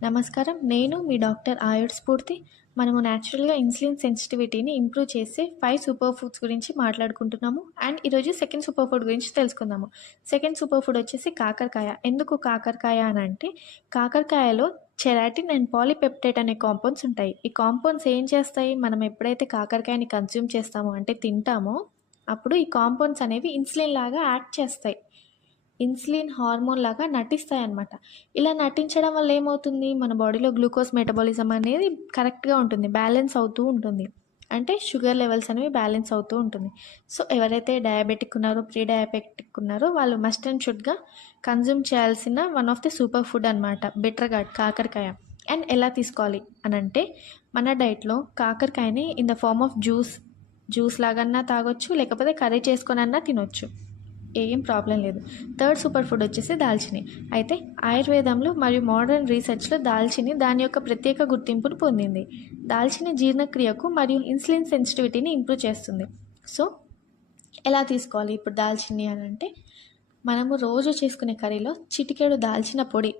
నమస్కారం. నేను మీ డాక్టర్ ఆయుర్ స్ఫూర్తి. మనము నేచురల్‌గా ఇన్సులిన్ సెన్సిటివిటీని ఇంప్రూవ్ చేసే 5 సూపర్ ఫుడ్స్ గురించి మాట్లాడుకుంటున్నాము. అండ్ ఈరోజు సెకండ్ సూపర్ ఫుడ్ గురించి తెలుసుకుందాము. సెకండ్ సూపర్ ఫుడ్ వచ్చేసి కాకరకాయ. ఎందుకు కాకరకాయ అనంటే, కాకరకాయలో చెరాటిన్ అండ్ పాలీపెప్టైడ్ అనే కాంపౌండ్స్ ఉంటాయి. ఈ కాంపౌండ్స్ ఏం చేస్తాయి? మనం ఎప్పుడైతే కాకరకాయని కన్జ్యూమ్ చేస్తామో అంటే తింటామో, అప్పుడు ఈ కాంపౌండ్స్ అనేవి ఇన్సులిన్ లాగా యాక్ట్ చేస్తాయి. ఇన్సులిన్ హార్మోన్ లాగా నటిస్తాయన్నమాట. ఇలా నటించడం వల్ల ఏమవుతుంది? మన బాడీలో గ్లూకోజ్ మెటబాలిజం అనేది కరెక్ట్‌గా ఉంటుంది. బ్యాలెన్స్ అవుతూ ఉంటుంది. అంటే షుగర్ లెవెల్స్ అనేవి బ్యాలెన్స్ అవుతూ ఉంటుంది. సో, ఎవరైతే డయాబెటిక్ ఉన్నారో, ప్రీ డయాబెటిక్ ఉన్నారో వాళ్ళు మస్ట్ అండ్ షుడ్‌గా కన్జ్యూమ్ చేయాల్సిన one of the super food అనమాట. బిటర్ గార్డ్ కాకరకాయ. అండ్ ఎలా తీసుకోవాలి అనంటే, మన డైట్‌లో కాకరకాయని in the form of juice లాగన్నా తాగొచ్చు. లేకపోతే కర్రీ చేసుకొనన్నా తినొచ్చు. ఏం ప్రాబ్లం లేదు. థర్డ్ సూపర్ ఫుడ్ వచ్చేసి దాల్చిని. అయితే ఆయుర్వేదంలో మరియు మోడర్న్ రీసెర్చ్‌లో దాల్చిని దాని యొక్క ప్రత్యేక గుర్తింపును పొందింది. దాల్చిని జీర్ణక్రియకు మరియు ఇన్సులిన్ సెన్సిటివిటీని ఇంప్రూవ్ చేస్తుంది. సో, ఎలా తీసుకోవాలి ఇప్పుడు దాల్చిని అనంటే, మనము రోజు చేసుకునే కర్రీలో చిటికెడు దాల్చిన పొడి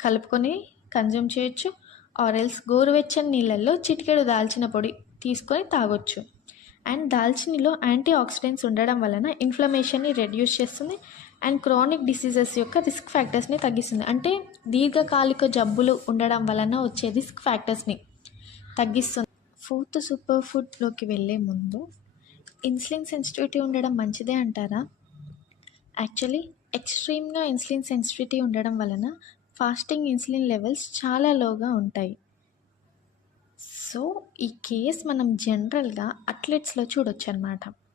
కలుపుకొని కన్జ్యూమ్ చేయొచ్చు. ఆర్ ఎల్స్ గోరువెచ్చని నీళ్ళల్లో చిటికెడు దాల్చిన పొడి తీసుకొని తాగొచ్చు. అండ్ దాల్చినిలో యాంటీ ఆక్సిడెంట్స్ ఉండడం వలన ఇన్ఫ్లమేషన్ని రెడ్యూస్ చేస్తుంది. అండ్ క్రానిక్ డిసీజెస్ యొక్క రిస్క్ ఫ్యాక్టర్స్ని తగ్గిస్తుంది. అంటే దీర్ఘకాలిక జబ్బులు ఉండడం వలన వచ్చే రిస్క్ ఫ్యాక్టర్స్ని తగ్గిస్తుంది. ఫోర్త్ సూపర్ ఫుడ్లోకి వెళ్ళే ముందు, ఇన్సులిన్ సెన్సిటివిటీ ఉండడం మంచిదే అంటారా? యాక్చువల్లీ ఎక్స్ట్రీమ్‌గా ఇన్సులిన్ సెన్సిటివిటీ ఉండడం వలన ఫాస్టింగ్ ఇన్సులిన్ లెవెల్స్ చాలా లోగా ఉంటాయి. సో, ఈ కేస్ మనం జనరల్‌గా అథ్లెట్స్‌లో చూడొచ్చనమాట.